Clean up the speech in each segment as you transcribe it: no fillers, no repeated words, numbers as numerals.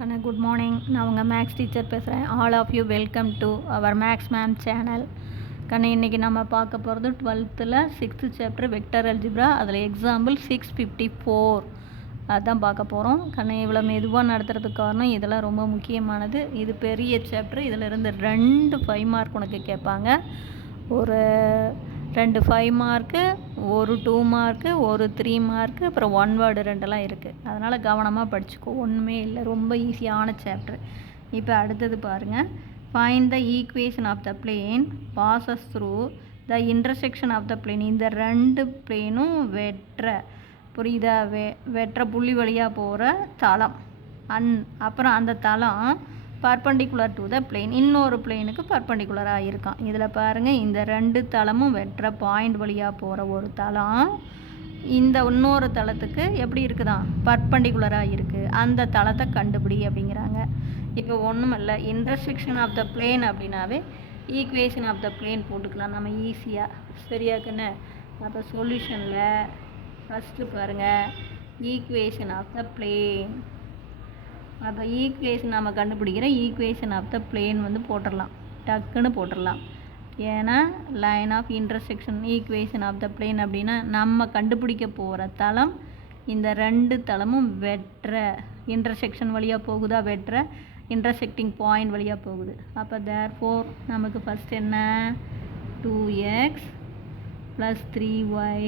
கண்ணா good morning. நான் உங்கள் maths teacher பேசுகிறேன். All of you welcome to our maths ma'am channel. கண்ணா இன்றைக்கி நம்ம பார்க்க போகிறது 12th 6th chapter vector algebra. அதில் எக்ஸாம்பிள் 654 அதுதான் பார்க்க போகிறோம். கண்ணா இவ்வளோ மெதுவாக நடத்துறதுக்கு காரணம் இதெல்லாம் ரொம்ப முக்கியமானது. இது பெரிய சாப்டர். இதில் இருந்து 2 5 மார்க் உனக்கு கேட்பாங்க. ஒரு 2 5 மார்க்கு, ஒரு 2 மார்க்கு, ஒரு 3 மார்க்கு, அப்புறம் 1 வேர்டு 2 இருக்குது. அதனால் கவனமாக படிச்சுக்கோ. ஒன்றுமே இல்லை, ரொம்ப ஈஸியான சாப்டர். இப்போ அடுத்தது பாருங்கள். Find the equation of the plane passes through the intersection of the plane. இந்த 2 பிளேனும் புரியுதா? வெற்ற புள்ளி வழியாக போகிற தளம். அப்புறம் அந்த தளம் பர்பண்டிகுலர் டு த பிளேன், இன்னொரு பிளேனுக்கு பர்பண்டிகுலராக இருக்கான். இதில் பாருங்கள், இந்த 2 தளமும் வெற்ற பாயிண்ட் வழியாக போகிற ஒரு தளம் இந்த இன்னொரு தளத்துக்கு எப்படி இருக்குதான்? பர்பண்டிகுலராக இருக்குது. அந்த தளத்தை கண்டுபிடி அப்படிங்கிறாங்க. இப்போ ஒன்றும் இல்லை, இன்டர்செக்ஷன் ஆஃப் த பிளேன் அப்படின்னாவே ஈக்குவேஷன் ஆஃப் த பிளேன் போட்டுக்கலாம் நம்ம ஈஸியாக. சரியாக்குன்னு அப்போ சொல்யூஷனில் ஃபஸ்ட்டு பாருங்கள், ஈக்குவேஷன் ஆஃப் த பிளேன். அப்போ ஈக்குவேஷன் நம்ம கண்டுபிடிக்கிற ஈக்குவேஷன் ஆஃப் த பிளேன் போட்டுடலாம், டக்குன்னு போட்டுடலாம். ஏன்னா line of intersection equation of the plane அப்படின்னா நம்ம கண்டுபிடிக்க போகிற தளம் இந்த 2 தளமும் வெற்ற இன்டர்செக்ஷன் வழியாக போகுதா, வெற்ற இன்டர்செக்டிங் பாயிண்ட் வழியாக போகுது. அப்போ தேர்ஃபோர் நமக்கு ஃபஸ்ட் என்ன, 2x + 3y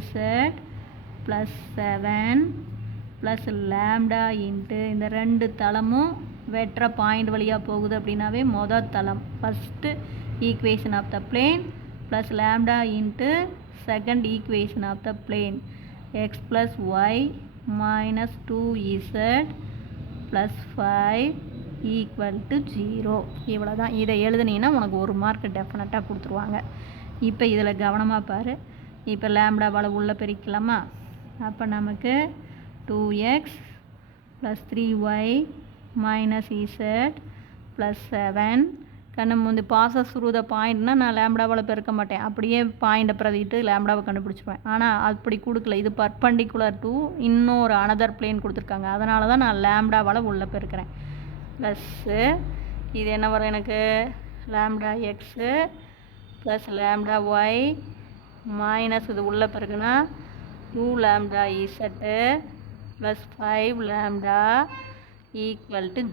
- z + 7 plus lambda into இந்த 2 தளமும் வெற்ற பாயிண்ட் வழியாக போகுது அப்படின்னாவே மொதல் தளம் first equation of the plane plus lambda into second equation of the plane x plus y minus 2z plus 5 = 0. இவ்வளோ தான். இதை எழுதுனீங்கன்னா உனக்கு 1 மார்க் டெஃபினட்டாக கொடுத்துருவாங்க. இப்போ இதில் கவனமாக பாரு. இப்போ லேம்டாவால் உள்ளே பெருக்கலாமா? அப்போ நமக்கு 2x + 3y - z + 7 கண்ணு பாசஸ் த்ரூ த பாயிண்ட்னா நான் லேம்டாவால் பெருக்க மாட்டேன், அப்படியே பாயிண்டை பிரதிட்டு லேம்டாவை கண்டுபிடிச்சிப்பேன். ஆனால் அப்படி கொடுக்கல, இது பர்பண்டிகுலர் டு இன்னொரு அனதர் பிளேன் கொடுத்துருக்காங்க. அதனால தான் நான் லேம்டாவால் உள்ளே பெருக்கிறேன். ப்ளஸ்ஸு இது என்ன வரும் எனக்கு, lambda x plus lambda y minus இது உள்ளே பெருக்குன்னா 2 லேம்டா இசட்டு ப்ளஸ் 5 லேம்டா =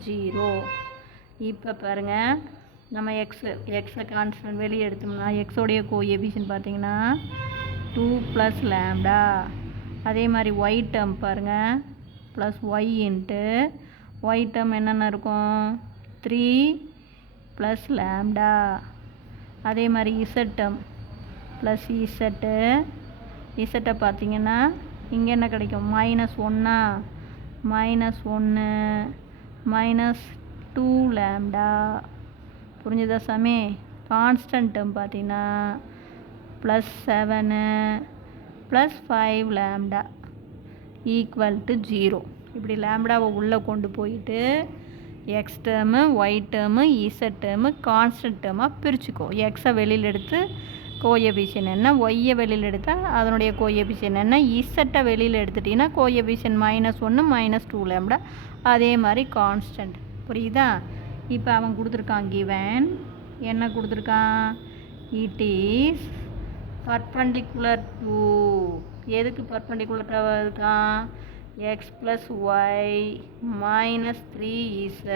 0. இப்போ பாருங்கள், நம்ம எக்ஸை கான்ஸ்டன்ட் வெளியே எடுத்தோம்னா எக்ஸோடைய கோஎஃபிஷியன்ட் பார்த்தீங்கன்னா 2 + லேம்டா. அதே மாதிரி ஒய் டேர்ம் பாருங்கள், plus y into y term என்னென்ன இருக்கும், 3 + லேம்டா. அதே மாதிரி இசட் டேர்ம் ப்ளஸ் இசட்டை பார்த்தீங்கன்னா இங்கே என்ன கிடைக்கும், -1 -2 லேம்டா. புரிஞ்சுதா சாமி? கான்ஸ்டன்ட் டேர்ம் பார்த்தீங்கன்னா +7 + 5 லேம்டா = 0. இப்படி லேம்டாவை உள்ளே கொண்டு போயிட்டு x term y term z term constant டேர்மாக பிரிச்சுக்கோ. எக்ஸை வெளியில் எடுத்து கோஎஃபிஷியன்ட் என்ன, ஒய்யை வெளியில் எடுத்தால் அதனுடைய கோஎஃபிஷியன்ட் என்ன, இசட்டை வெளியில் எடுத்துட்டிங்கன்னா கோஎஃபிஷியன்ட் -1 -2 லேம்டா. அதே மாதிரி கான்ஸ்டன்ட். புரியுதா? இப்போ அவன் கொடுத்துருக்கான் கிவன் என்ன கொடுத்துருக்கான், இட் இஸ் பர்பண்டிகுலர் டு, எதுக்கு பர்பண்டிகுலராக இருக்கான், எக்ஸ் ப்ளஸ் ஒய் -3z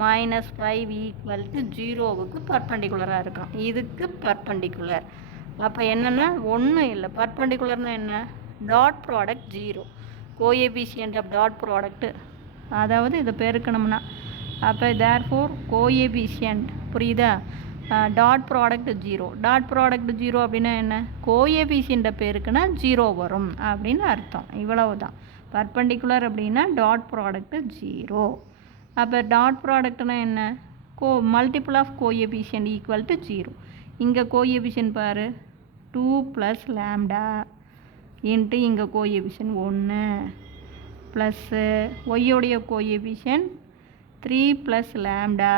-5 = 0வுக்கு பர்பண்டிகுலராக இருக்கான். இதுக்கு பர்பண்டிகுலர். அப்போ என்னென்னா ஒன்றும் இல்லை, பர்பண்டிகுலர்னால் என்ன, dot product 0, coefficient of dot product, அதாவது இதை பெருக்கணும்னா. அப்போ தேர்ஃபோர் கோஎஃபிஷியன்ட், புரியுதா, டாட் ப்ராடக்ட் 0. டாட் ப்ராடக்ட் 0 அப்படின்னா என்ன, கோஎஃபிஷியன்ட்டை பெருக்குனா 0 வரும் அப்படின்னு அர்த்தம். இவ்வளவு தான். பர்பண்டிகுலர் அப்படின்னா டாட் ப்ராடக்ட் 0. அப்போ டாட் ப்ராடக்ட்னா என்ன, மல்டிபிள் ஆஃப் கோஎஃபிஷியன்ட் = 0. இங்கே கோஎஃபிஷியன்ட் பாரு, 2 + லேம்டா இன்ட்டு இங்கே கோஎஃபிஷியன்ட் 1 ப்ளஸ்ஸு ஒய்யோடைய கோஎஃபிஷியன்ட் 3 + லேம்டா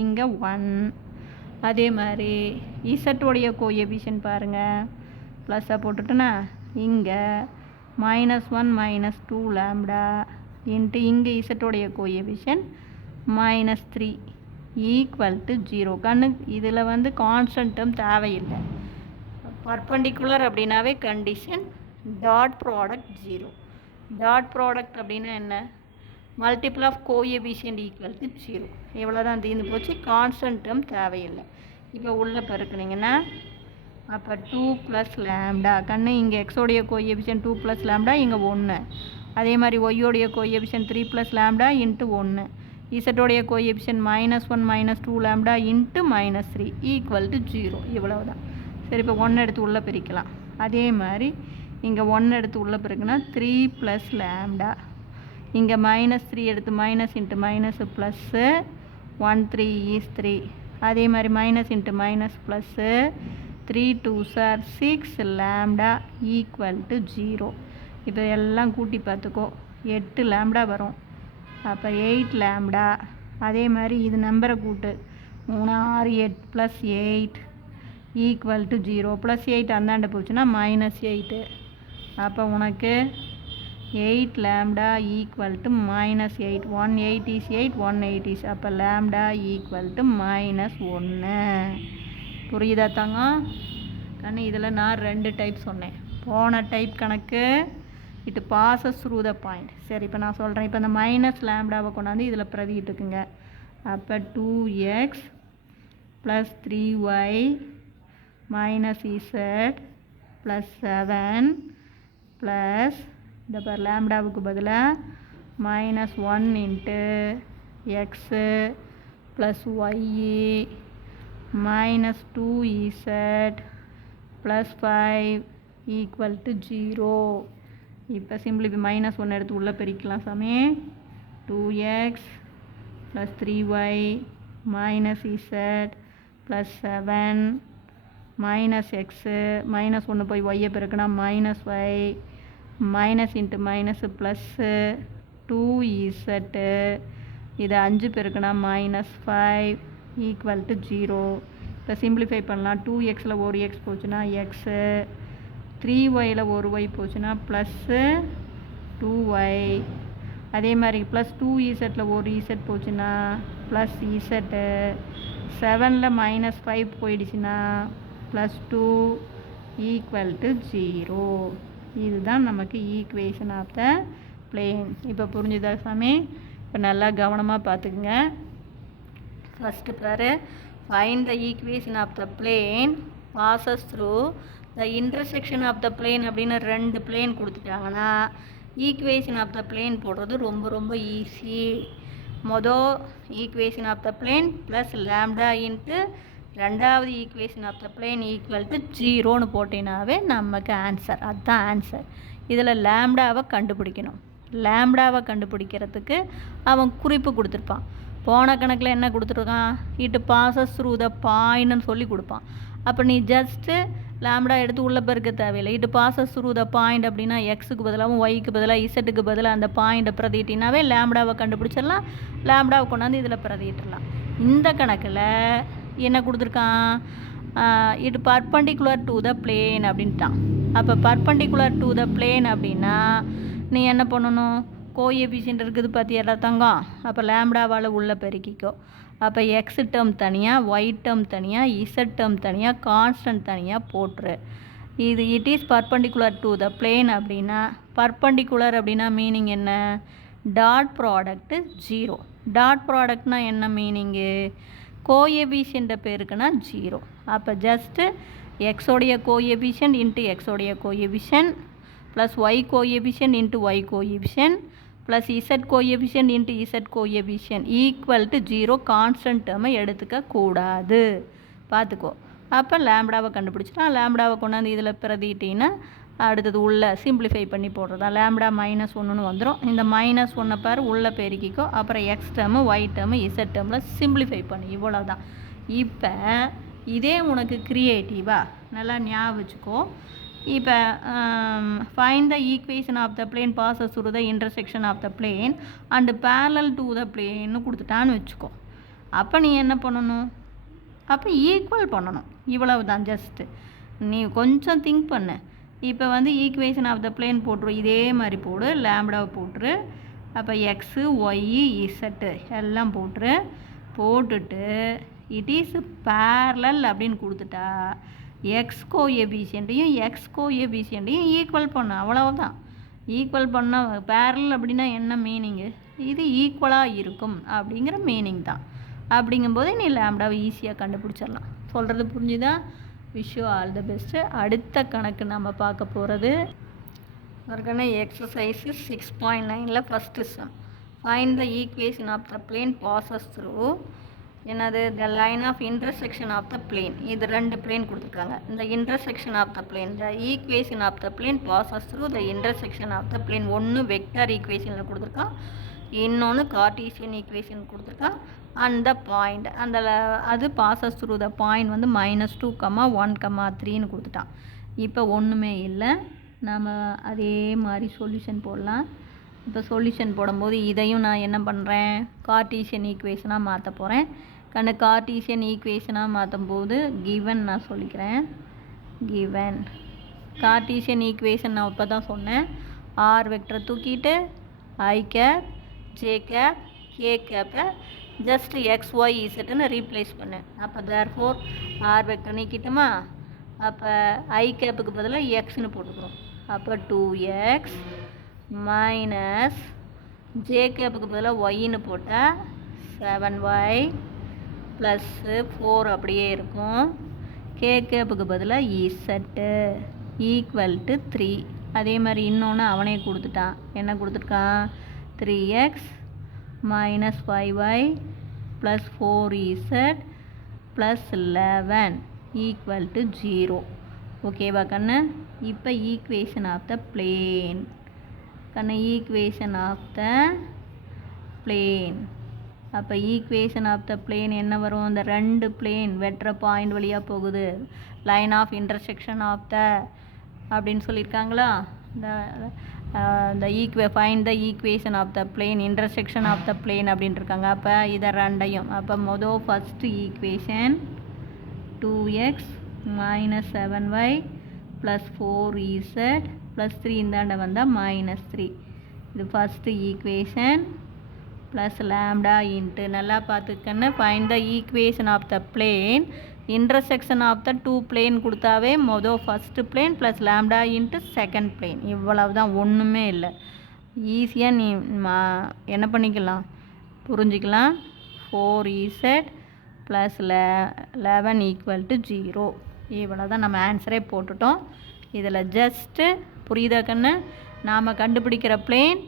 இங்கே 1. அதே மாதிரி இசட்டோடைய கோஎஃபிஷியன்ட் பாருங்கள், ப்ளஸ்ஸை போட்டுட்டுனா இங்கே -1 -2 லேம்டா இன்ட்டு இங்கே இசட்டோடைய கோஎஃபிஷியன்ட் -3 ஈக்குவல் டு 0. கண்ணு இதில் வந்து கான்ஸ்டன்ட் டேர்ம் தேவையில்லை. பர்பண்டிகுலர் அப்படின்னாவே condition dot product 0. Dot product அப்படின்னா என்ன? Multiple of coefficient equal to 0. இவ்வளோ தான் தீர்ந்து போச்சு. கான்ஸ்டன்ட் டேர்ம் தேவையில்லை. இப்போ உள்ளே பெருக்குனீங்கன்னா அப்போ 2 + லாம்டா. கண்ணு இங்கே எக்ஸோடைய கோஎஃபிஷியன்ட் 2 + லாம்டா, இங்கே 1. அதே மாதிரி ஒய்யோடைய கோஎஃபிஷியன்ட் 3 + லாம்டா இன்ட்டு 1. இசட்டோடைய coefficient -1 - 2 lambda into -3 equal to 0. இவ்வளவு தான். சரி, இப்போ 1 எடுத்து உள்ளே பிரிக்கலாம். அதே மாதிரி இங்கே 1 எடுத்து உள்ளே பிரிக்குன்னா 3 + லாம்டா. இங்கே -3 எடுத்து minus into minus plus 1 3 is 3. அதே மாதிரி minus into minus plus 3 2s are 6 lambda equal to 0. இப்போ எல்லாம் கூட்டி பார்த்துக்கோ. 8 லாம்டா வரும். அப்போ 8 லாம்டா. அதே மாதிரி இது நம்பரை கூட்டு. 3 6 8 + 8 ஈக்குவல் டு 0. +8 அந்தாண்ட போச்சுன்னா -8. அப்போ உனக்கு 8 lambda equal to -8. 1 8 is 8, 1 8 is. அப்போ லாம்டா ஈக்குவல் டு -1. புரியுதா தாங்க? கண்ணு இதில் நான் 2 டைப் சொன்னேன். போன டைப் கணக்கு it bosses through the point. சரி, இப்போ நான் சொல்கிறேன். இப்போ இந்த மைனஸ் லாம்டாவை கொண்டாந்து இதில் பிரதிட்டுக்குங்க. அப்போ 2x + 3y - z + 7 ப்ளஸ் இந்த பார் லாம்டாவுக்கு பதிலாக -1 into x + y -2z + 5 equal to 0. இப்போ சிம்பிளிஃபை -1 எடுத்து உள்ளே பெருக்கலாம் சாமி. 2x + 3y - z + 7 -x -1 போய் y பெருக்கினா -y minus into minus plus 2z. இதை 5 பெருக்கினா -5 ஈக்குவல் டு 0. இப்போ சிம்பிளிஃபை பண்ணலாம். 2xல் ஒரு x போச்சுன்னா எக்ஸு, 3yல் ஒரு y போச்சுன்னா ப்ளஸ்ஸு 2y. அதே மாதிரி +2zல் ஒரு z போச்சுன்னா +z. 7ல் -5 போயிடுச்சுன்னா +2 ஈக்குவல் டு 0. இதுதான் நமக்கு ஈக்குவேஷன் ஆஃப் த பிளேன். இப்போ புரிஞ்சுதா சாமி? இப்போ நல்லா கவனமாக பார்த்துக்குங்க. ஃபஸ்ட்டு பாரு, find the equation of the plane passes through the intersection of the plane அப்படின்னு 2 பிளேன் கொடுத்துட்டாங்கன்னா ஈக்குவேஷன் ஆஃப் த பிளேன் போடுறது ரொம்ப ரொம்ப ஈஸி. மொதல் equation of the plane plus lambda into ரெண்டாவது equation of the plane equal to 0ன்னு போட்டினாவே நமக்கு ஆன்சர். அதுதான் ஆன்சர். இதில் லாம்டாவை கண்டுபிடிக்கணும். லாம்டாவை கண்டுபிடிக்கிறதுக்கு அவன் குறிப்பு கொடுத்துருப்பான். போன கணக்கில் என்ன கொடுத்துருக்கான்? இட் பாசஸ் த்ரூ த பாயிண்ட்னு சொல்லி கொடுப்பான். அப்போ நீ ஜஸ்ட்டு லாம்டா எடுத்து உள்ளே பெருக்க தேவையில்லை. It bosses through the point அப்படின்னா எக்ஸுக்கு பதிலாகவும் ஒய்க்கு பதிலாக இசட்டுக்கு பதிலாக அந்த பாயிண்ட்டை பிரதிட்டினாவே லாம்டாவை கண்டுபிடிச்சிடலாம். லாம்டாவை கொண்டாந்து இதில் பிரதிட்டுடலாம். இந்த கணக்கில் என்ன கொடுத்துருக்கான்? It perpendicular to the plane அப்படின்ட்டான். அப்போ பர்பண்டிகுலர் டு த பிளேன் அப்படின்னா நீ என்ன பண்ணணும்? கோஎஃபிஷியன்ட் இருக்குது பார்த்தியாடா தங்கம். அப்போ லாம்டாவால் உள்ளே பெருக்கிக்கோ. அப்போ எக்ஸ் டேர்ம் தனியாக, ஒய் டேர்ம் தனியாக, இசட் டேர்ம் தனியாக, கான்ஸ்டன்ட் தனியாக போட்டுரு. இது it is perpendicular to the plane அப்படின்னா, பர்பண்டிகுலர் அப்படின்னா மீனிங் என்ன? Dot product 0. டாட் ப்ராடக்ட்னா என்ன மீனிங்கு? கோஎஃபிஷியண்ட்டை பேருக்குன்னா 0. அப்போ ஜஸ்ட்டு எக்ஸோடைய கோஎஃபிஷியன்ட் இன்ட்டு எக்ஸோடைய coefficient plus y coefficient into y coefficient plus z coefficient into z coefficient equal to 0. Constant டேர்மை எடுத்துக்க கூடாது. பார்த்துக்கோ. அப்போ லாம்டாவை கண்டுபிடிச்சிட்டா லாம்டாவை கொண்டாந்து இதில் பிரதிட்டிங்கன்னா அடுத்தது உள்ளே சிம்பிளிஃபை பண்ணி போடுறதா. லாம்டா -1ன்னு வந்துடும். இந்த -1 பார் உள்ளே பெருக்கிக்கோ. அப்புறம் x term y term z டேர்மில் சிம்பிளிஃபை பண்ணி. இவ்வளோ தான். இப்போ இதே உனக்கு க்ரியேட்டிவாக நல்லா ஞாபகம் வச்சுக்கோ. இப்போ find the equation of the plane passes through the intersection of the plane and parallel to the பிளேன்னு கொடுத்துட்டான்னு வச்சுக்கோ. அப்போ நீ என்ன பண்ணணும்? அப்போ ஈக்குவல் பண்ணணும். இவ்வளவு தான். ஜஸ்ட்டு நீ கொஞ்சம் திங்க் பண்ணு. இப்போ வந்து ஈக்குவேஷன் ஆஃப் த பிளேன் போட்டுரு. இதே மாதிரி போடு. லாம்டாவை போட்டுரு. அப்போ எக்ஸு ஒய்யு இசட்டு எல்லாம் போட்டுட்டு இட் இஸ் பேரலல் அப்படின்னு கொடுத்துட்டா எக்ஸ் கோஎஃபிஷியண்ட்டையும் ஈக்குவல் பண்ண, அவ்வளவுதான். ஈக்குவல் பண்ணால் பேரலல் அப்படின்னா என்ன மீனிங்கு? இது ஈக்குவலாக இருக்கும் அப்படிங்கிற மீனிங் தான். அப்படிங்கும்போது நீ லேம்டாவை ஈஸியாக கண்டுபிடிச்சிடலாம். சொல்கிறது புரிஞ்சுதா? Wish you all the best. அடுத்த கணக்கு நம்ம பார்க்க போகிறது ஏற்கனவே எக்ஸசைஸு 6.9ல் first sum. Find the equation of the plane passes through என்னது the line of intersection of the plane. இது 2 பிளேன் கொடுத்துருக்காங்க. இந்த intersection of the plane the equation of the plane passes through the intersection of the plane. ஒன்று vector ஈக்குவேஷனில் கொடுத்துருக்கான், இன்னொன்று Cartesian equation கொடுத்துருக்கான். அந்த பாயிண்ட் அது பாசஸ் த்ரூ த பாயிண்ட் வந்து -2, 1, 3ன்னு கொடுத்துட்டான். இப்போ ஒன்றுமே இல்லை. நம்ம அதே மாதிரி சொல்யூஷன் போடலாம். இப்போ சொல்யூஷன் போடும்போது இதையும் நான் என்ன பண்ணுறேன், கார்ட்டீசியன் ஈக்குவேஷனாக மாற்ற போகிறேன். கார்ட்டீசியன் ஈக்குவேஷனாக மாற்றும் போது கிவன் நான் சொல்லிக்கிறேன். கிவன் கார்ட்டீசியன் ஈக்குவேஷன் நான் இப்போ தான் சொன்னேன். ஆர் வெக்டரை தூக்கிட்டு ஐ கேப், ஜே கேப், கே கேப்பை ஜஸ்ட் எக்ஸ் ஒய் இசட்டுன்னு ரீப்ளேஸ் பண்ணேன். அப்போ தேர்ஃபோர் ஆர் வெக்டர் நீக்கிட்டோமா? அப்போ ஐ கேப்புக்கு பதிலாக எக்ஸ்னு போட்டுக்கிறோம். அப்போ 2x மைனஸ் ஜே கேப்புக்கு பதிலாக ஒய்ன்னு போட்டால் 7y ப்ளஸ்ஸு 4 அப்படியே இருக்கும். கே கேப்புக்கு பதிலாக இசட்டு ஈக்குவல் டு 3. அதே மாதிரி இன்னொன்று அவனே கொடுத்துட்டான். என்ன கொடுத்துருக்கான்? 3x minus 5y plus 4z plus 11 equal to 0. ஓகேவா கண்ணு? இப்போ ஈக்குவேஷன் ஆஃப் த பிளேன் கண்ணு, ஈக்குவேஷன் ஆஃப் த பிளேன். அப்போ ஈக்குவேஷன் ஆஃப் த பிளேன் என்ன வரும்? இந்த 2 பிளேன் வெட்டுற பாயிண்ட் வழியாக போகுது. Line of intersection of the அப்படின்னு சொல்லியிருக்காங்களா? Find the equation of the plane intersection of the plane அப்படின்ட்டு இருக்காங்க. அப்போ இதை ரெண்டையும் அப்போ first equation 2x minus 7y plus 4z plus 3 இந்தாண்ட வந்தால் -3. இது first equation plus lambda into நல்லா பார்த்துக்கன்னு find the equation of the plane intersection of the 2 plane கொடுத்தாவே first plane plus lambda into second plane. இவ்வளவு தான், ஒன்றுமே இல்லை. ஈஸியாக நீ என்ன பண்ணிக்கலாம், புரிஞ்சிக்கலாம். 4z plus 11 equal to 0. இவ்வளோ தான், நம்ம ஆன்சரே போட்டுட்டோம். இதில் ஜஸ்ட்டு புரியுதா கண்ணு? நாம் கண்டுபிடிக்கிற பிளேன்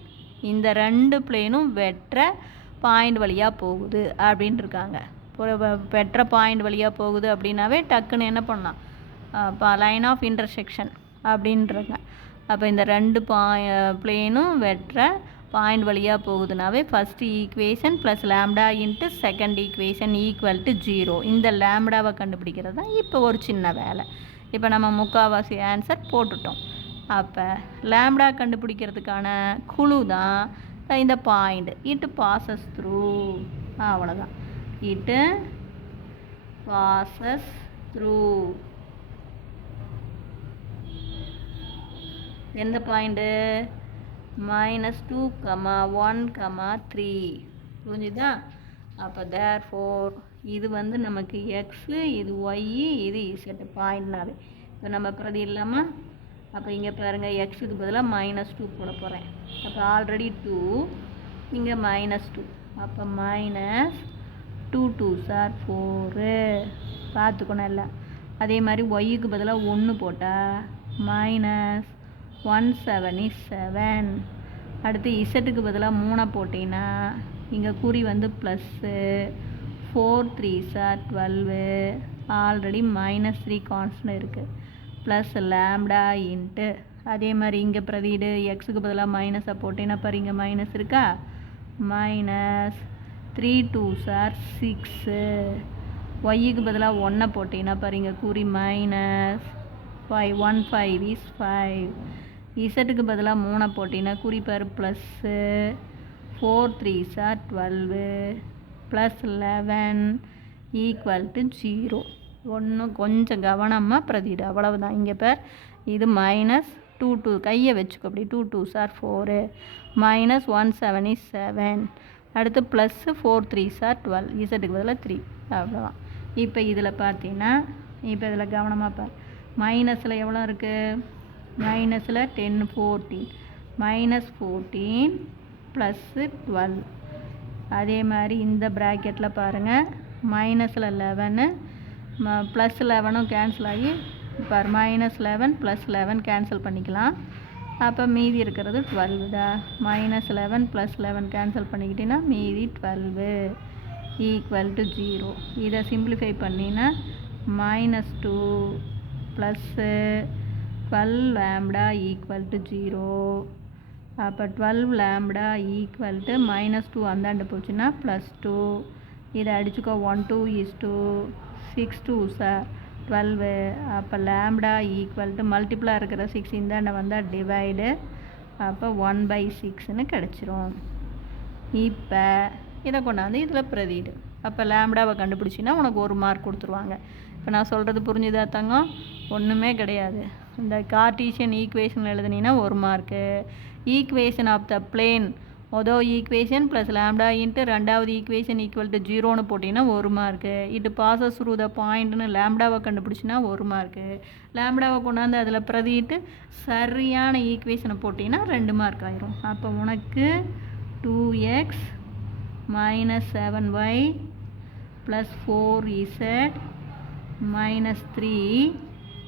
இந்த 2 பிளேனும் வெட்டுற பாயிண்ட் வழியாக போகுது அப்படின்ட்டு இருக்காங்க. வெட்டுற பாயிண்ட் வழியாக போகுது அப்படின்னாவே டக்குன்னு என்ன பண்ணலாம், லைன் ஆஃப் இன்டர்செக்ஷன் அப்படின்றாங்க. அப்போ இந்த 2 பிளேனும் வெட்டுற பாயிண்ட் வழியாக போகுதுனாவே first equation plus lambda into second equation equal to 0. இந்த லேம்டாவை கண்டுபிடிக்கிறது தான் இப்போ ஒரு சின்ன வேலை. இப்போ நம்ம முக்கால்வாசி ஆன்சர் போட்டுட்டோம். அப்போ லேம்டா கண்டுபிடிக்கிறதுக்கான குழு தான் இந்த பாயிண்ட். இட் பாசஸ் த்ரூ, அவ்வளோதான். இட் பாசஸ் த்ரூ எந்த பாயிண்ட்டு? -2, 1, 3. புரிஞ்சுதா? அப்போ தேர்ஃபோர் இது வந்து நமக்கு எக்ஸு, இது ஒய்யு, இது இசட்டு பாயிண்ட்னாவே. இப்போ நம்ம பிரதி இல்லாமல் அப்போ இங்கே பாருங்கள், எக்ஸுக்கு பதிலாக -2 போட போகிறேன். அப்போ ஆல்ரெடி 2, இங்கே -2. அப்போ -2 2s are 4 பார்த்துக்கணும் எல்லாம். அதே மாதிரி ஒய்யுக்கு பதிலாக 1 போட்டால் -1 7 is 7. அடுத்து இசட்டுக்கு பதிலாக 3 போட்டிங்கன்னா இங்கே குறி வந்து plus 4 3s are 12. Already -3 constant இருக்குது. ப்ளஸ் லேம்டா இன்ட்டு அதே மாதிரி இங்கே பிரதிடு எக்ஸுக்கு பதிலாக மைனஸை போட்டேன்னா பாரு, இங்கே மைனஸ் இருக்கா? -3 2s are 6. ஒய்யுக்கு பதிலாக 1 போட்டீங்கன்னா பாரு, இங்கே கூறி -5 1 5 is 5. இசட்டுக்கு பதிலாக 3 போட்டீங்கன்னா குறி பாரு plus 4 3s are 12 plus 11 equal to 0. ஒன்றும் கொஞ்சம் கவனமாக பிரதிடு, அவ்வளவுதான். இங்கே பார், இது 2 2 கையை வச்சுக்கோ அப்படி 2 2s are 4 minus 1 7 is 7 அடுத்து ப்ளஸ் 4 3s are 12 இசட்டுக்கு பதிலாக 3 அவ்வளோதான். இப்போ இதில் பார்த்தீங்கன்னா இப்போ இதில் கவனமாக பார். மைனஸில் எவ்வளோ இருக்குது? மைனஸில் 10 14 minus 14 ப்ளஸ்ஸு 12. அதே மாதிரி இந்த ப்ராக்கெட்டில் பாருங்கள் மைனஸில் 11 ப்ளஸ் 11ம் கேன்சல் ஆகி இப்போ மைனஸ் 11 ப்ளஸ் 11 கேன்சல் பண்ணிக்கலாம். அப்போ மீதி இருக்கிறது 12 தான். மைனஸ் 11 ப்ளஸ் 11 கேன்சல் பண்ணிக்கிட்டீங்கன்னா மீதி 12 ஈக்குவல் டு 0. இதை சிம்பிளிஃபை பண்ணினா -2 ப்ளஸ்ஸு 12 லாம்டா ஈக்குவல் டு 0. அப்போ 12 லாம்டா ஈக்குவல் டு -2 அந்தாண்டு போச்சுன்னா +2. இதை அடிச்சுக்கோ 1 2 is 2 6 2s are 12. அப்போ லாம்டா ஈக்குவல் டு மல்டிப்ளாக இருக்கிற 6 இந்தாண்ட வந்தால் டிவைடு. அப்போ 1/6ன்னு கிடச்சிரும். இப்போ இதை கொண்டாந்து இதில் பிரதிடு. அப்போ லாம்டாவை கண்டுபிடிச்சின்னா உனக்கு 1 மார்க் கொடுத்துருவாங்க. இப்போ நான் சொல்கிறது புரிஞ்சுதா தங்கம்? ஒன்றுமே கிடையாது. இந்த கார்ட்டீசியன் ஈக்குவேஷன் எழுதுனீங்கன்னா 1 mark. Equation of the plane மொதல் ஈக்குவேஷன் ப்ளஸ் லாம்டா இன்ட்டு ரெண்டாவது ஈக்குவேஷன் ஈக்குவல் டு 0ன்னு போட்டிங்கன்னா 1 mark. It passes through the பாயிண்ட்னு லாம்டாவை கண்டுபிடிச்சின்னா 1 மார்க்கு. லாம்டாவை கொண்டாந்து அதில் பிரதிட்டு சரியான ஈக்குவேஷனை போட்டிங்கன்னா 2 மார்க் ஆயிரும். அப்போ உனக்கு 2x minus 7y plus 4z minus 3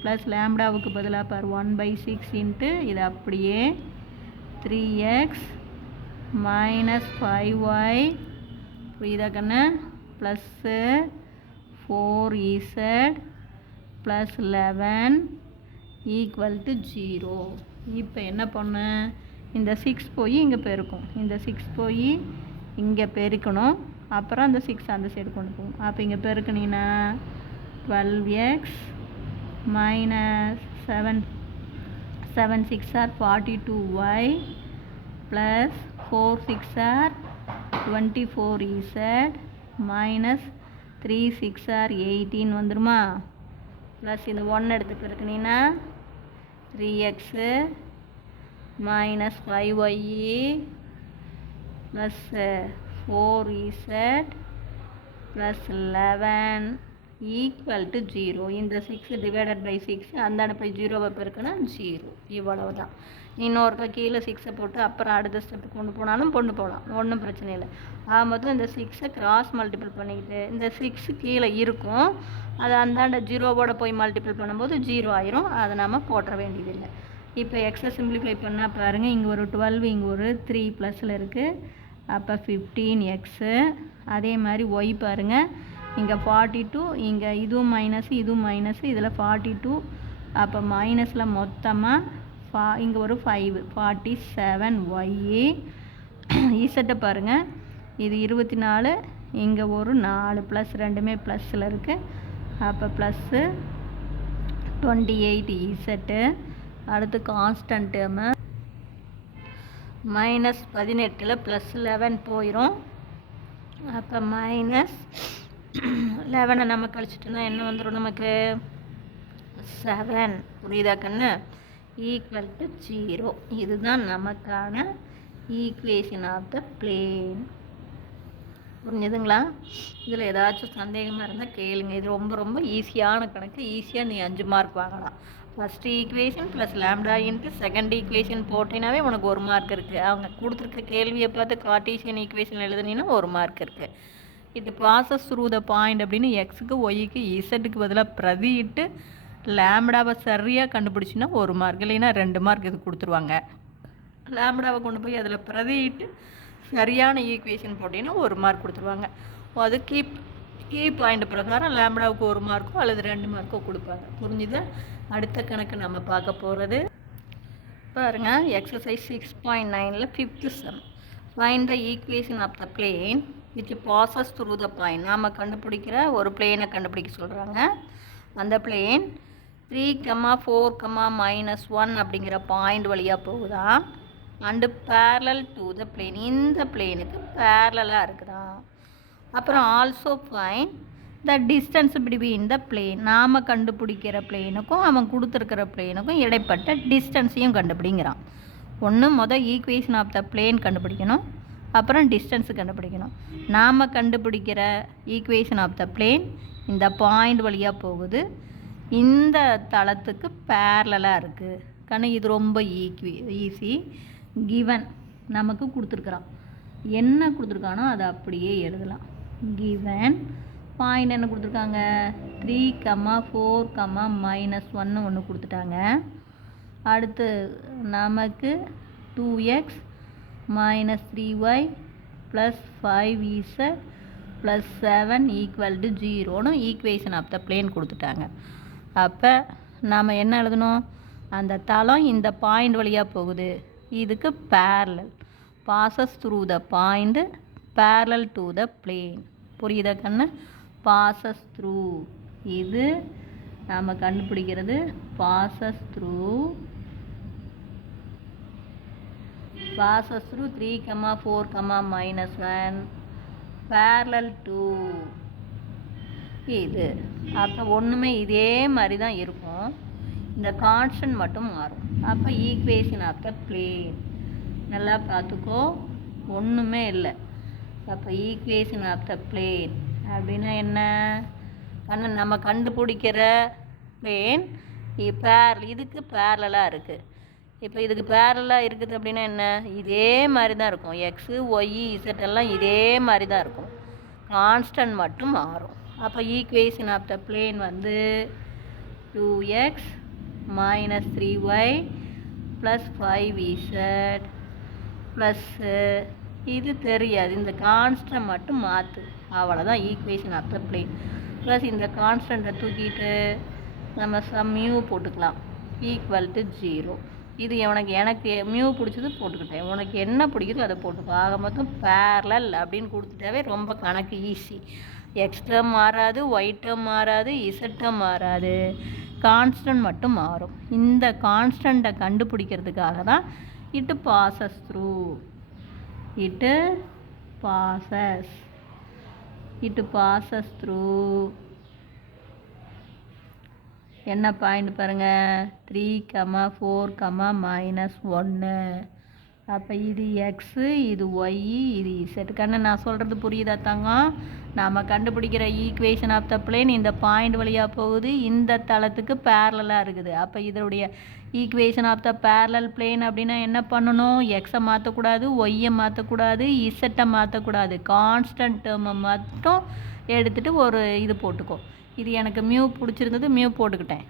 plus லாம்டாவுக்கு பதிலாக பார் 1/6 இன்ட்டு இது அப்படியே 3x minus 5y புரியுதா கண்ணு plus 4z plus 11 equal to 0. இப்போ என்ன பண்ணு? இந்த 6 போய் இங்கே பெருக்கும். இந்த 6 போய் இங்கே பெருக்கணும். அப்புறம் அந்த 6 அந்த சைடு கொண்டு போகும். அப்போ இங்கே பெருக்கினீங்கன்னா 12x minus 7 6 are 42y plus 4 6 are 24z minus 3 6 are 18 வந்துருமா? ப்ளஸ் இந்த 1 எடுத்து பெருக்கினீங்கன்னா 3x minus 5y plus 4z plus 11 equal to 0. இந்த 6 divided by 6 அந்தாண்ட போய் 0வை பெருக்கினா 0. இவ்வளவு தான். இன்னொருக்க கீழே 6 போட்டு அப்புறம் அடுத்த ஸ்டெப்பு கொண்டு போனாலும் கொண்டு போகலாம், ஒன்றும் பிரச்சனை இல்லை. மொத்தம் இந்த 6 கிராஸ் மல்டிபிள் பண்ணிக்கிட்டு இந்த 6 கீழே இருக்கும், அது அந்தாண்ட 0வோட போய் மல்டிபிள் பண்ணும்போது 0 ஆயிரும். அதை நம்ம போட்டுற வேண்டியதில்லை. இப்போ எக்ஸை சிம்பிளிஃபை பண்ணால் பாருங்கள், இங்கே ஒரு 12 இங்கே ஒரு 3 ப்ளஸில் இருக்குது. அப்போ 15x. அதே மாதிரி ஒய் பாருங்கள், இங்கே 42, இங்கே இதுவும் மைனஸ் இதுவும் மைனஸ், இதில் 42. அப்போ மைனஸில் மொத்தமாக இங்கே ஒரு 5 47y. இசட்டை பாருங்கள், இது 24, இங்கே ஒரு 4 ப்ளஸ், ரெண்டுமே ப்ளஸில் இருக்குது. அப்போ ப்ளஸ்ஸு 28 இசட்டு. அடுத்து கான்ஸ்டன்ட் டேர்மு மைனஸ் 18ல் ப்ளஸ் 11 போயிடும். அப்போ மைனஸ் 11 நம்ம கழிச்சிட்டோன்னா என்ன வந்துடும் நமக்கு 7. புரியுதா கண்ணு? Equal to 0. இதுதான் நமக்கான ஈக்குவேஷன் ஆஃப் த பிளேன். புரிஞ்சுதுங்களா? இதில் ஏதாச்சும் சந்தேகமாக இருந்தால் கேளுங்க. இது ரொம்ப ரொம்ப ஈஸியான கணக்கு. ஈஸியாக நீ 5 மார்க் வாங்கலாம். First equation plus lambda into second equation போட்டினாவே உனக்கு 1 மார்க் இருக்குது. அவங்க கொடுத்துருக்க கேள்வியை பார்த்து கார்ட்டீசியன் ஈக்குவேஷன் எழுதுனீங்கன்னா 1 மார்க் இருக்குது. இது ப்ராசஸ் த்ரூ த பாயிண்ட் அப்படின்னு எக்ஸுக்கு ஒய்க்கு இசட்டுக்கு பதிலாக பிரதிட்டு லாம்டாவை சரியாக கண்டுபிடிச்சின்னா 1 மார்க், இல்லைன்னா 2 மார்க் இது கொடுத்துருவாங்க. லாம்டாவை கொண்டு போய் அதில் பிரதிட்டு சரியான ஈக்குவேஷன் போட்டிங்கன்னா 1 மார்க் கொடுத்துருவாங்க. அது கீ பாயிண்ட் பிரகாரம் லாம்டாவுக்கு 1 மார்க்கோ அல்லது 2 மார்க்கோ கொடுப்பாங்க. புரிஞ்சுதா? அடுத்த கணக்கு நம்ம பார்க்க போகிறது பாருங்கள், எக்ஸசைஸ் 6.9ல் 5th sum. Find the equation of the plane which passes through the point. நாம் கண்டுபிடிக்கிற ஒரு பிளேனை கண்டுபிடிக்க சொல்கிறாங்க. அந்த பிளேன் 3, 4, -1 அப்படிங்கிற பாயிண்ட் வழியாக போகுதா and parallel to the plane. இந்த பிளேனுக்கு பேரலாக இருக்குதா. அப்புறம் also find the distance between the plane. நாம் கண்டுபிடிக்கிற பிளேனுக்கும் அவன் கொடுத்துருக்கிற பிளேனுக்கும் இடைப்பட்ட டிஸ்டன்ஸையும் கண்டுபிடிங்கிறான். ஒன்று ஈக்குவேஷன் ஆஃப் த பிளேன் கண்டுபிடிக்கணும், அப்புறம் டிஸ்டன்ஸு கண்டுபிடிக்கணும். நாம் கண்டுபிடிக்கிற ஈக்குவேஷன் ஆஃப் த பிளேன் இந்த பாயிண்ட் வழியாக போகுது, இந்த தளத்துக்கு பேரலாக இருக்குது. கண்ணு இது ரொம்ப ஈஸி. கிவன் நமக்கு கொடுத்துருக்குறான், என்ன கொடுத்துருக்கானோ அதை அப்படியே எழுதலாம். கிவன் பாயிண்ட் என்ன கொடுத்துருக்காங்க, 3, 4, -1 ஒன்று கொடுத்துட்டாங்க. அடுத்து நமக்கு 2x - 3y + 5z + 7 = 0ன்னு ஈக்குவேஷன் ஆஃப் த பிளேன் கொடுத்துட்டாங்க. அப்போ நாம் என்ன எழுதணும், அந்த தளம் இந்த பாயிண்ட் வழியாக போகுது, இதுக்கு parallel, passes through the point parallel to the plane. புரியுதா கண்ணு? passes through, இது நாம் கண்டுபிடிக்கிறது passes through 3, 4, -1 parallel to இது. அப்போ ஒன்றுமே இதே மாதிரி தான் இருக்கும், இந்த கான்ஸ்டன்ட் மட்டும் மாறும். அப்போ ஈக்குவேஷன் ஆஃப் த பிளேன் நல்லா பார்த்துக்கோ, ஒன்றுமே இல்லை. அப்போ ஈக்குவேஷன் ஆஃப் த பிளேன் அப்படின்னா என்ன கண்ணு, நம்ம கண்டுபிடிக்கிற பிளேன் இதுக்கு பேரலாக இருக்குது. இப்போ இதுக்கு பேரலாக இருக்குது அப்படின்னா என்ன, இதே மாதிரி தான் இருக்கும். எக்ஸு ஒய் இசட் எல்லாம் இதே மாதிரி தான் இருக்கும், கான்ஸ்டன்ட் மட்டும் மாறும். அப்போ ஈக்குவேஷன் ஆஃப் த பிளேன் வந்து 2x - 3y + 5z ப்ளஸ் இது தெரியாது, இந்த கான்ஸ்டன்ட் மட்டும் மாற்று, அவ்வளோதான் equation of the plane. Plus இந்த கான்ஸ்டண்ட்டை தூக்கிட்டு நம்ம மியூ போட்டுக்கலாம், = 0. இது எனக்கு மியூ பிடிச்சது போட்டுக்கிட்டேன், உனக்கு என்ன பிடிக்குதோ அதை போட்டுக்கோ. ஆக மொத்தம் பேரலல் அப்படின்னு கொடுத்துட்டாவே ரொம்ப கணக்கு ஈஸி. எக்ஸ் டேர்ம் மாறாது, ஒய் டேர்ம் மாறாது, இசட் டேர்ம் மாறாது, கான்ஸ்டன்ட் மட்டும் மாறும். இந்த கான்ஸ்டண்ட்டை கண்டுபிடிக்கிறதுக்காக தான் it passes through, it passes through என்ன பாயிண்ட் பாருங்கள், 3, 4, -1. அப்போ இது எக்ஸு, இது ஒய், இது இசட். கண்ணு நான் சொல்கிறது புரியுதா தங்கம்? நாம் கண்டுபிடிக்கிற ஈக்குவேஷன் ஆஃப் த பிளேன் இந்த பாயிண்ட் வழியாக போகுது, இந்த தளத்துக்கு பேரலாக இருக்குது. அப்போ இதனுடைய equation of the parallel plane அப்படின்னா என்ன பண்ணணும், எக்ஸை மாற்றக்கூடாது, ஒய்யை மாற்றக்கூடாது, இசட்டை மாற்றக்கூடாது, கான்ஸ்டன்ட் டேர்மை மட்டும் எடுத்துகிட்டு ஒரு இது போட்டுக்கோ. இது எனக்கு மியூ பிடிச்சிருந்தது, மியூ போட்டுக்கிட்டேன்.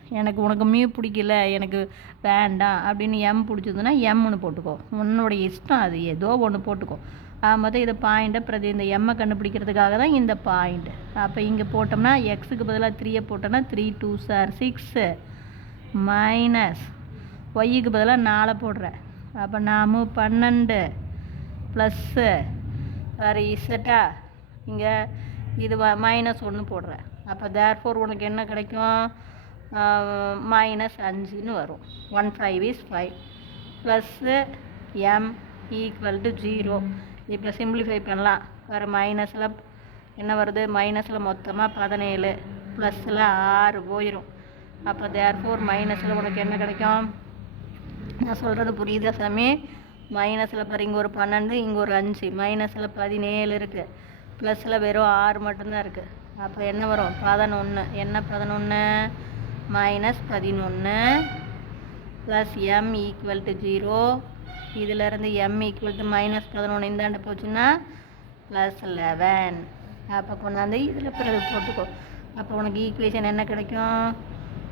உனக்கு மியூ பிடிக்கல, எனக்கு வேண்டாம் அப்படின்னு எம் பிடிச்சிருந்ததுன்னா எம்னு போட்டுக்கோ, உன்னோடைய இஷ்டம், அது ஏதோ ஒன்று போட்டுக்கோ. மொத்தம் இதை பாயிண்ட்டை இந்த எம்மை கண்டுபிடிக்கிறதுக்காக தான் இந்த பாயிண்ட். அப்போ இங்கே போட்டோம்னா எக்ஸுக்கு பதிலாக 3 போட்டோம்னா 3 × 2 = 6 மைனஸ் ஒய்க்கு பதிலாக 4 போடுறேன். அப்போ நாம 12 ப்ளஸ்ஸு வேறு இசட்டா இங்கே இது -1 போடுறேன். அப்போ தேர்ஃபோர் உனக்கு என்ன கிடைக்கும், -5ன்னு வரும். 1 5 = 5 ப்ளஸ்ஸு எம் = 0. இப்போ சிம்பிளிஃபை பண்ணலாம். வேறு மைனஸில் என்ன வருது, மைனஸில் மொத்தமாக 17, ப்ளஸில் 6 போயிடும். அப்போ தேர்ஃபோர் மைனஸில் உனக்கு என்ன கிடைக்கும், நான் சொல்கிறது புரியுதா சாமி? மைனஸில் பாரு, இங்கே ஒரு 12, இங்கே ஒரு 5, மைனஸில் 17 இருக்குது, ப்ளஸில் வெறும் 6 மட்டும்தான் இருக்குது. அப்போ என்ன வரும், 11. என்ன 11? -11 ப்ளஸ் எம் = 0. இதிலேருந்து எம் = -11 இந்தாண்ட போச்சுன்னா +11. அப்போ கொண்டாந்து இதில் பிறகு போட்டுக்கோ. அப்போ உனக்கு ஈக்குவேஷன் என்ன கிடைக்கும்,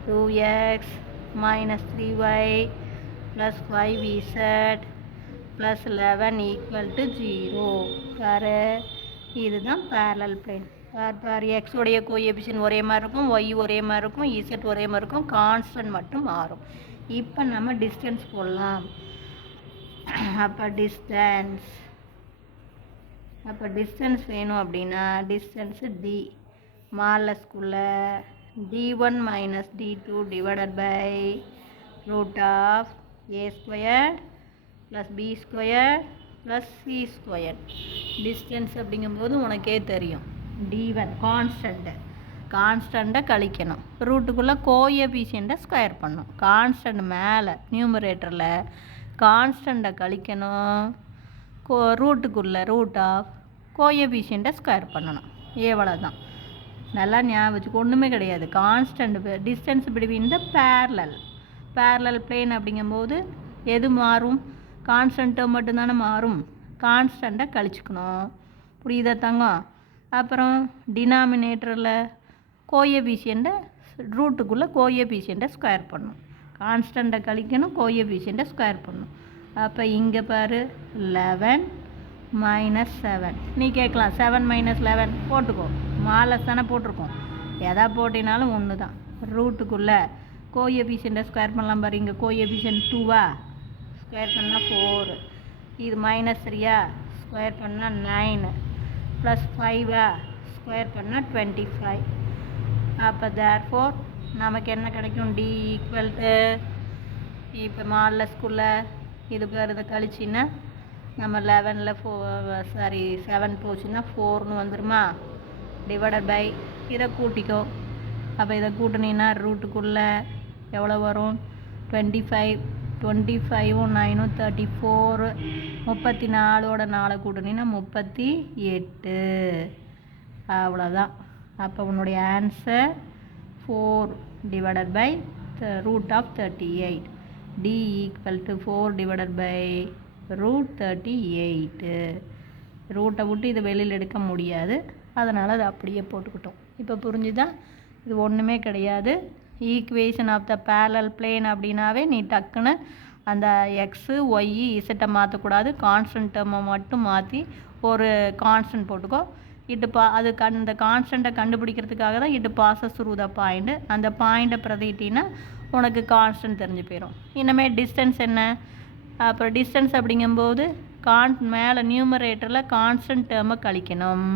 2x - 3y + 5z + 11 = 0. பாரு, இதுதான் பேரலல் பிளேன். பாரு, எக்ஸோடைய கோஎஃபிஷியன்ட் ஒரே மாதிரி இருக்கும், ஒய் ஒரே மாதிரி இருக்கும், இசட் ஒரே மாதிரி இருக்கும், கான்ஸ்டன்ட் மட்டும் மாறும். இப்போ நம்ம டிஸ்டன்ஸ் போடலாம். அப்போ டிஸ்டன்ஸ் வேணும் அப்படின்னா distance D மாலஸ்குள்ள d1 - d2 / √a² + b² + c². Distance அப்படிங்கும்போது உனக்கே தெரியும், d1 கான்ஸ்டன்ட்டு, கான்ஸ்டண்ட்டை கழிக்கணும். ரூட்டுக்குள்ளே கோஎஃபிஷியண்ட்டை ஸ்கொயர் பண்ணணும். கான்ஸ்டண்ட் மேலே நியூமரேட்டரில் கான்ஸ்டண்ட்டை கழிக்கணும். ரூட்டுக்குள்ளே ரூட் ஆஃப் கோஎஃபிஷியண்ட்டை ஸ்கொயர் பண்ணணும். எவ்வளோ தான். நல்லா ஞாபகம் வச்சுக்கோ, ஒன்றுமே கிடையாது. Constant distance between the parallel plane அப்படிங்கும்போது எது மாறும்? கான்ஸ்டண்ட்டை மட்டும்தானே மாறும். கான்ஸ்டண்ட்டை கழிச்சுக்கணும். புரியுதா தங்கம்? அப்புறம் டினாமினேட்டரில் கோஎஃபிஷியண்ட்டை ரூட்டுக்குள்ளே கோஎஃபிஷியண்ட்டை ஸ்கொயர் பண்ணணும். கான்ஸ்டண்ட்டை கழிக்கணும், கோஎஃபிஷியண்ட்டை ஸ்கொயர் பண்ணணும். அப்போ இங்கே பாரு 11 - 7. நீ கேட்கலாம் 7 - 11 போட்டுக்கோ, மாலஸ் தானே போட்டிருக்கோம். எதா போட்டினாலும் ஒன்று தான். ரூட்டுக்குள்ளே கோஎஃபிஷியண்ட்டை ஸ்கொயர் பண்ணலாம் பாரு. இங்கே கோஎஃபிஷியன்ட் 2வா, ஸ்கொயர் பண்ணால் 4. இது -3 ஸ்கொயர் பண்ணால் 9 ப்ளஸ் 5 ஸ்கொயர் பண்ணால் 25. அப்போ தேர்ஃபோர் நமக்கு என்ன கிடைக்கும்? D = இப்போ மாலஸ்குள்ளே இது பேர் இதை கழிச்சின்னா நம்ம 11 7 போச்சுன்னா 4ன்னு வந்துடுமா? டிவைடட் பை இதை கூட்டிக்கோ. அப்போ இதை கூட்டினீங்கன்னா ரூட்டுக்குள்ளே எவ்வளோ வரும்? 25. 25ம் 9ம் 34. 34ஓட 4 கூட்டினீங்கன்னா 38. அவ்வளோதான். அப்போ உன்னுடைய answer 4 divided by root of 38. D = 4 divided by root 38. ரூட்டை விட்டு இதை வெளியில் எடுக்க முடியாது, அதனால் அதை அப்படியே போட்டுக்கிட்டோம். இப்போ புரிஞ்சுதா? இது ஒன்றுமே கிடையாது. Equation of the parallel plane அப்படின்னாவே நீ டக்குன்னு அந்த எக்ஸு ஒய்இ இசட்டை மாற்றக்கூடாது. கான்ஸ்டன்ட் டேர்மை மட்டும் மாற்றி ஒரு கான்ஸ்டன்ட் போட்டுக்கோ. அதுக்கு அந்த கான்ஸ்டண்ட்டை கண்டுபிடிக்கிறதுக்காக தான் it bosses through the point. அந்த பாயிண்ட்டை பிரதிட்டின்னா உனக்கு கான்ஸ்டன்ட் தெரிஞ்சு போயிடும். இனிமேல் டிஸ்டன்ஸ் என்ன? அப்புறம் டிஸ்டன்ஸ் அப்படிங்கும்போது மேலே நியூமரேட்டரில் கான்ஸ்டன்ட் டேர்மை கழிக்கணும்.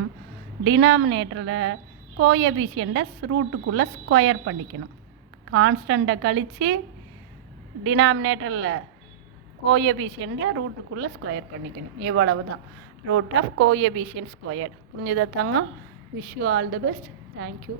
டினாமினேட்டரில் கோஎஃபிஷியண்ட்டை ரூட்டுக்குள்ளே ஸ்கொயர் பண்ணிக்கணும். கான்ஸ்டண்ட்டை கழித்து டினாமினேட்டரில் கோஎஃபிஷியண்ட்டை ரூட்டுக்குள்ளே ஸ்கொயர் பண்ணிக்கணும். இவ்வளவு தான். Root of coefficient squared. புரிஞ்சுதா தங்கம்? Wish you all the best. Thank you.